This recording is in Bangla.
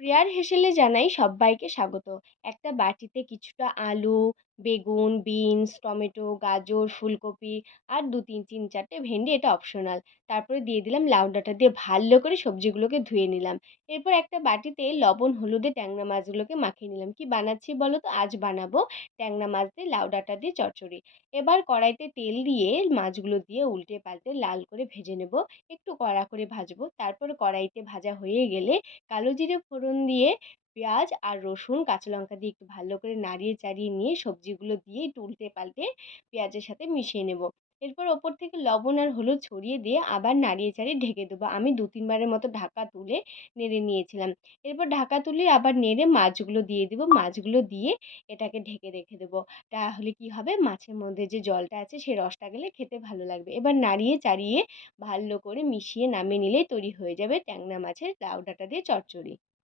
প্রিয়ার হেসেলে জানাই সব্বাইকে স্বাগত। একটা বাটিতে কিছুটা আলু বেগুন, বিনস, টমেটো, গাজর, ফুলকপি আর দু তিন তিন চারটে ভেন্ডি এটা অপশনাল তারপরে দিয়ে দিলাম লাউ ডাঁটা দিয়ে ভালো করে সবজিগুলোকে ধুয়ে নিলাম। এরপর একটা বাটিতে লবণ, হলুদে ট্যাংরা মাছগুলোকে মাখিয়ে নিলাম। কি বানাচ্ছি বলো তো? আজ বানাবো ট্যাংরা মাছ দিয়ে লাউ ডাঁটা দিয়ে চচ্চড়ি। এবার কড়াইতে তেল দিয়ে মাছগুলো দিয়ে উল্টে পাল্টে লাল করে ভেজে নেব। একটু কড়া করে ভাজবো। তারপর কড়াইতে ভাজা হয়ে গেলে কালো জিরে ফোড়ন দিয়ে পেঁয়াজ আর রসুন কাঁচা লঙ্কা দিয়ে একটু ভালো করে নাড়িয়ে চাড়িয়ে নিয়ে সবজিগুলো দিয়ে একটু উল্টে পাল্টে পেঁয়াজের সাথে মিশিয়ে নেব। এরপর ওপর থেকে লবণ আর হলুদ ছড়িয়ে দিয়ে আবার নাড়িয়ে চাড়িয়ে ঢেকে দেবো। আমি দু তিনবারের মতো ঢাকা তুলে নেড়ে নিয়েছিলাম। এরপর ঢাকা তুলে আবার নেড়ে মাছগুলো দিয়ে দেবো। মাছগুলো দিয়ে এটাকে ঢেকে রেখে দেবো। তাহলে কি হবে? মাছের মধ্যে যে জলটা আছে সেই রসটা গেলে খেতে ভালো লাগবে। এবার নাড়িয়ে চাড়িয়ে ভালো করে মিশিয়ে নামিয়ে নিলেই তৈরি হয়ে যাবে ট্যাংরা মাছের লাউ ডাঁটা দিয়ে চচ্চড়ি।